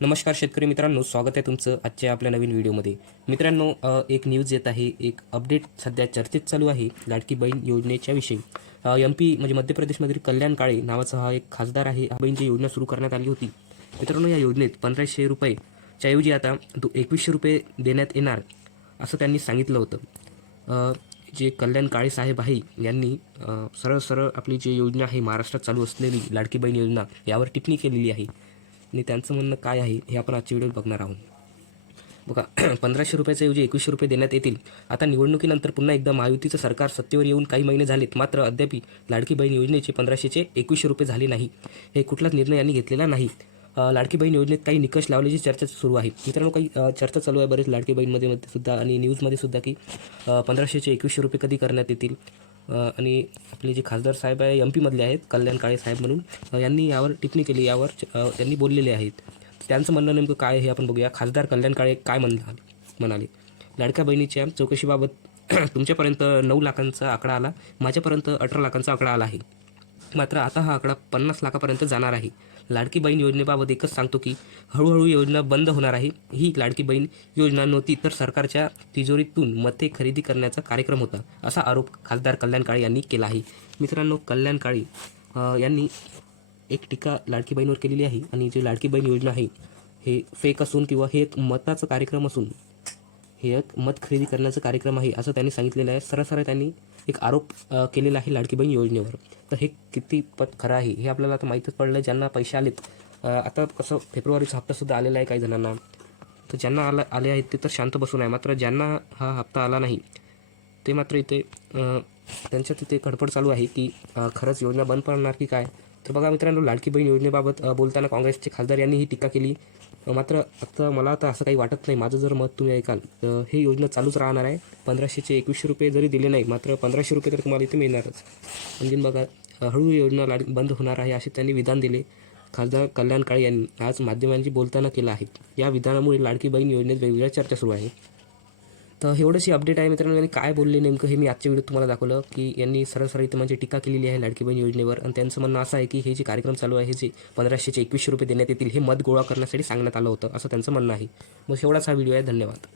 नमस्कार शेतकरी मित्रांनो स्वागत आहे तुमचं आजच्या आपल्या नवीन व्हिडिओमध्ये. मित्रांनो एक न्यूज येत आहे एक अपडेट सध्या चर्चेत चालू आहे लाडकी बहीण योजनेच्या विषयी. एम पी म्हणजे मध्य प्रदेशमधील कल्याण काळे नावाचा हा एक खासदार आहे हा बहीणची योजना सुरू करण्यात आली होती. मित्रांनो या योजनेत पंधराशे रुपयेच्या ऐवजी आता दो एकवीसशे रुपये देण्यात येणार असं त्यांनी सांगितलं होतं. जे कल्याण काळे साहेब आहे यांनी सरळ सरळ आपली जी योजना आहे महाराष्ट्रात चालू असलेली लाडकी बहीण योजना यावर टिप्पणी केलेली आहे. आणि त्यांचं म्हणणं काय आहे हे आपण आजच्या व्हिडिओत बघणार आहोत. बघा पंधराशे रुपयाच्या ऐवजी एकवीसशे रुपये देण्यात येतील. आता निवडणुकीनंतर पुन्हा एकदा महायुतीचं सरकार सत्तेवर येऊन काही महिने झालेत. मात्र अद्याप लाडकी बहीण योजनेचे पंधराशेचे एकवीसशे रुपये झाले नाही. हे कुठलाच निर्णय यांनी घेतलेला नाही. लाडकी बहीण योजनेत काही निकष लावल्याची चर्चा सुरू आहे. मित्रांनो काही चर्चा चालू आहे बरेच लाडकी बहीणमध्ये सुद्धा आणि न्यूजमध्ये सुद्धा की पंधराशेचे एकवीसशे रुपये कधी करण्यात येतील. आणि आपले जे खासदार साहेब आहे एम पीमधले आहेत कल्याण काळे साहेब म्हणून. यांनी यावर टिप्पणी केली यावर त्यांनी बोललेले आहेत. त्यांचं म्हणणं नेमकं काय हे आपण बघूया. खासदार कल्याण काळे काय म्हणाले म्हणाले लाडक्या बहिणीच्या चौकशीबाबत तुमच्यापर्यंत नऊ लाखांचा आकडा आला. माझ्यापर्यंत अठरा लाखांचा आकडा आला आहे. मात्र आता हा आकडा पन्नास लाखापर्यंत जाणार आहे. लाडकी बहीण योजनेबाबत एकच सांगतो की हळूहळू योजना बंद होणार आहे. ही लाडकी बहीण योजना नव्हती तर सरकारच्या तिजोरीतून मते खरेदी करण्याचा कार्यक्रम होता असा आरोप खासदार कल्याण काळे यांनी केला आहे. मित्रांनो कल्याण काळे यांनी एक टीका लाडकी बहीणवर केलेली आहे आणि जे लाडकी बहीण योजना आहे हे फेक असून किंवा हे एक मताचं कार्यक्रम असून हे एक मत खरेदी करण्याचा कार्यक्रम आहे असं त्यांनी सांगितलेलं आहे. सरळ सरळ त्यांनी एक आरोप केलेला आहे लाडकी बहीण योजनेवर. तर हे किती पत खरं आहे हे आपल्याला आता माहीतच पडलं ज्यांना पैसे आलेत. आता कसं फेब्रुवारीचा हप्तासुद्धा आलेला आहे काही जणांना. तर ज्यांना आला आले आहेत ते तर शांत बसून आहे मात्र ज्यांना हा हप्ता आला नाही ते मात्र इथे त्यांच्या तिथे खडपड चालू आहे की खरंच योजना बंद पडणार की काय? तर बघा मित्रांनो लाडकी बहीण योजनेबाबत बोलताना काँग्रेसचे खासदार यांनी ही टीका केली. मात्र आता मला आता असं काही वाटत नाही माझं जर मत तुम्ही ऐकाल तर ही योजना चालूच राहणार आहे. पंधराशेचे एकवीसशे रुपये जरी दिले नाही मात्र पंधराशे रुपये तर तुम्हाला इथे मिळणारच. म्हणजे बघा हळूहळू योजना लाड बंद होणार आहे असे त्यांनी विधान दिले. खासदार कल्याण काळे यांनी आज माध्यमांशी बोलताना केलं आहे. या विधानामुळे लाडकी बहीण योजनेत वेगवेगळ्या चर्चा सुरू आहे. तर एवढंशी अपडेट आहे मित्रांनो यांनी काय बोलले नेमकं हे मी आजच्या व्हिडिओ तुम्हाला दाखवलं की यांनी सरळ इथं म्हणजे टीका केलेली आहे लाडकी बहीण योजनेवर. आणि त्यांचं म्हणणं असं आहे की हे जे कार्यक्रम चालू आहे जे पंधराशेचे एकवीसशे रुपये देण्यात येतील हे मत गोळा करण्यासाठी सांगण्यात आलं होतं असं त्यांचं म्हणणं आहे. मग एवढाच हा व्हिडिओ आहे. धन्यवाद.